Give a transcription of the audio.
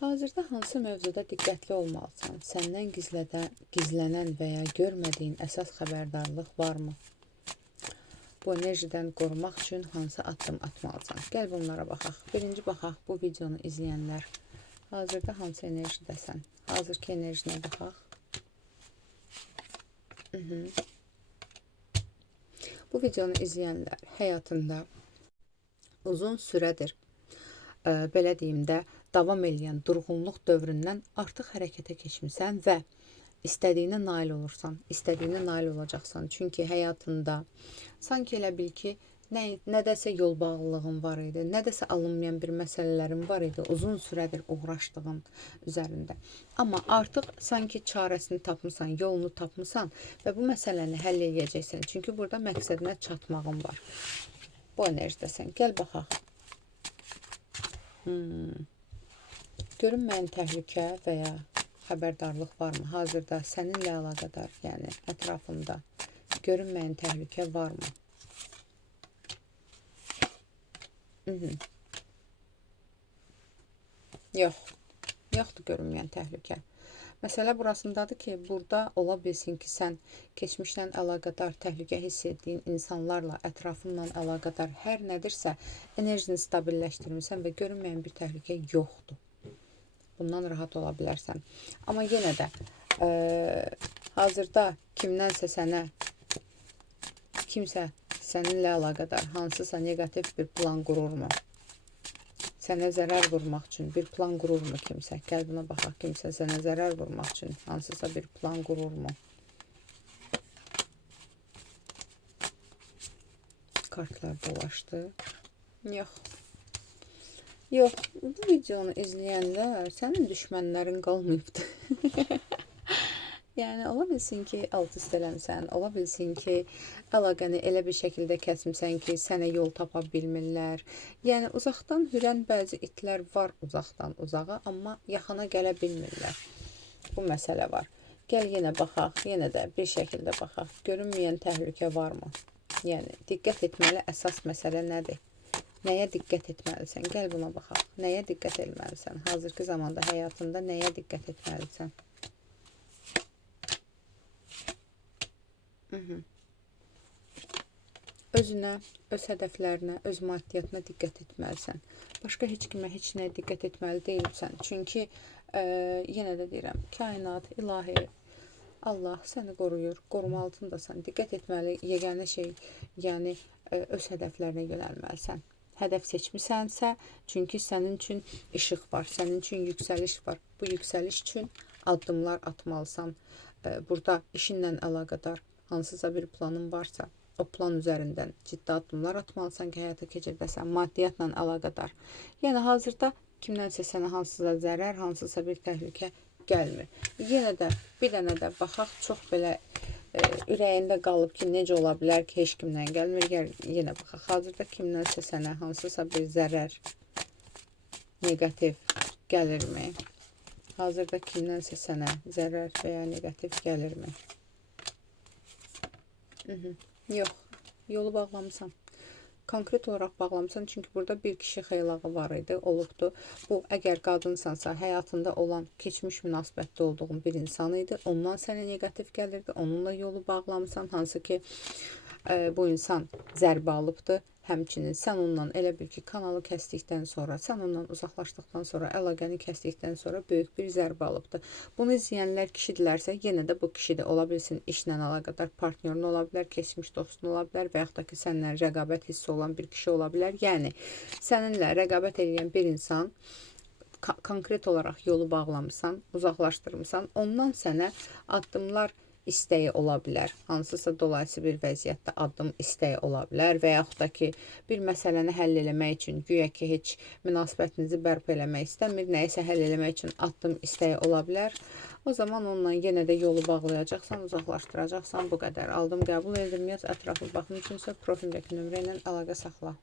Hazırda hansı mövzuda diqqətli olmalısan? Səndən gizlənən və ya görmədiyin əsas xəbərdarlıq varmı? Bu enerjidən qorumaq üçün hansı addım atmalısan? Gəl bunlara baxaq. Birinci baxaq, bu videonu izləyənlər hazırda hansı enerjidəsən? Hazırki enerjinə baxaq. Bu videonu izləyənlər həyatında uzun sürədir, belə deyim də, davam edən durğunluq dövründən artıq hərəkətə keçmisən və istədiyinə nail olursan, istədiyinə nail olacaqsan. Çünki həyatında sanki elə bil ki, nədəsə yol bağlılığın var idi, nədəsə alınmayan bir məsələlərin var idi, uzun sürədir uğraşdığın üzərində. Amma artıq sanki çarəsini tapmısan, yolunu tapmısan və bu məsələni həll edəcəksən. Çünki burada məqsədinə çatmağın var. Bu enerjidəsən. Gəl baxaq. Görünməyən təhlükə və ya xəbərdarlıq varmı? Hazırda səninlə əlaqədar, yəni ətrafında görünməyən təhlükə varmı? Yoxdur görünməyən təhlükə. Məsələ burasındadır ki, burada ola bilsin ki, sən keçmişlə əlaqədar təhlükə hiss etdiyin insanlarla, ətrafınla əlaqədar hər nədirsə enerjini stabilləşdirmirsən və görünməyən bir təhlükə yoxdur. Bundan rahat ola bilərsən. Amma yenə də hazırda kimsə səninlə əlaqədar hansısa negativ bir plan qururmu? Sənə zərər vurmaq üçün bir plan qururmu kimsə? Gəl buna baxaq, kimsə sənə zərər vurmaq üçün hansısa bir plan qururmu? Kartlar dolaşdı. Yox, bu videonu izləyənlər sənin düşmənlərin qalmayıbdır. Yəni, ola bilsin ki, alt-üst eləmsən, ola bilsin ki, əlaqəni elə bir şəkildə kəsmirsən ki, sənə yol tapa bilmirlər. Yəni, uzaqdan hürən bəzi itlər var uzaqdan uzağa, amma yaxına gələ bilmirlər. Bu məsələ var. Gəl yenə baxaq, yenə də bir şəkildə baxaq. Görünməyən təhlükə varmı? Yəni, diqqət etməli əsas məsələ nədir? Nəyə diqqət etməlisən? Gəl buna baxaq. Nəyə diqqət etməlisən? Hazırki zamanda həyatında nəyə diqqət etməlisən? Özünə, öz hədəflərinə, öz maddiyyatına diqqət etməlisən. Başqa heç kimə, heç nəyə diqqət etməli deyilsən. Çünki, yenə də deyirəm, kainat, ilahi, Allah səni qoruyur, qoruma altındasan. Diqqət etməli, yeganə şey, yəni öz hədəflərinə yönəlməlisən. Hədəf seçmisənsə, çünki sənin üçün işıq var, sənin üçün yüksəliş var. Bu yüksəliş üçün addımlar atmalısan. Burada işinlə əlaqədar hansısa bir planın varsa, o plan üzərindən ciddi addımlar atmalısan ki, həyata keçirdəsən, maddiyatla əlaqədar. Yəni, hazırda kimdənsə sənə hansısa zərər, hansısa bir təhlükə gəlmir. Yenə də, bir dənə də baxaq, çox belə ürəyində qalıb ki, necə ola bilər ki, heç kimdən gəlmir. Yenə baxaq, hazırda kimdənsə sənə hansısa bir zərər, negativ gəlirmi? Hazırda kimdənsə sənə zərər və ya negativ gəlirmi? Yox, yolu bağlamısan. Konkret olaraq bağlamısan, çünki burada bir kişi xeylağı var idi, olubdu. Bu, əgər qadınsansa, həyatında olan, keçmiş münasibətdə olduğun bir insan idi. Ondan sənə negativ gəlirdi, onunla yolu bağlamısan, hansı ki, bu insan zərbə alıbdı. Həmçinin sən ondan elə bil ki, kanalı kəsdikdən sonra, sən ondan uzaqlaşdıqdan sonra, əlaqəni kəsdikdən sonra böyük bir zərbə alıbdı. Bunu izləyənlər kişidirlərsə, yenə də bu kişi də ola bilsin, işlə əlaqədar partnyorun ola bilər, keçmiş dostun ola bilər və yaxud da ki, səndən rəqabət hissi olan bir kişi ola bilər. Yəni, səninlə rəqabət edən bir insan, konkret olaraq yolu bağlamısan, uzaqlaşdırmısan, ondan sənə addımlar istəyi ola bilər. Hansısa dolayısı bir vəziyyətdə addım istəyi ola bilər və yaxud da ki, bir məsələni həll eləmək üçün, güya ki, heç münasibətinizi bərpa eləmək istəmir, nəyisə həll eləmək üçün addım istəyi ola bilər. O zaman onunla yenə də yolu bağlayacaqsan, uzaqlaşdıracaqsan, bu qədər. Aldım, qəbul edirəm, yaz ətraflı baxım üçünsə profildəki nömrə ilə əlaqə saxla.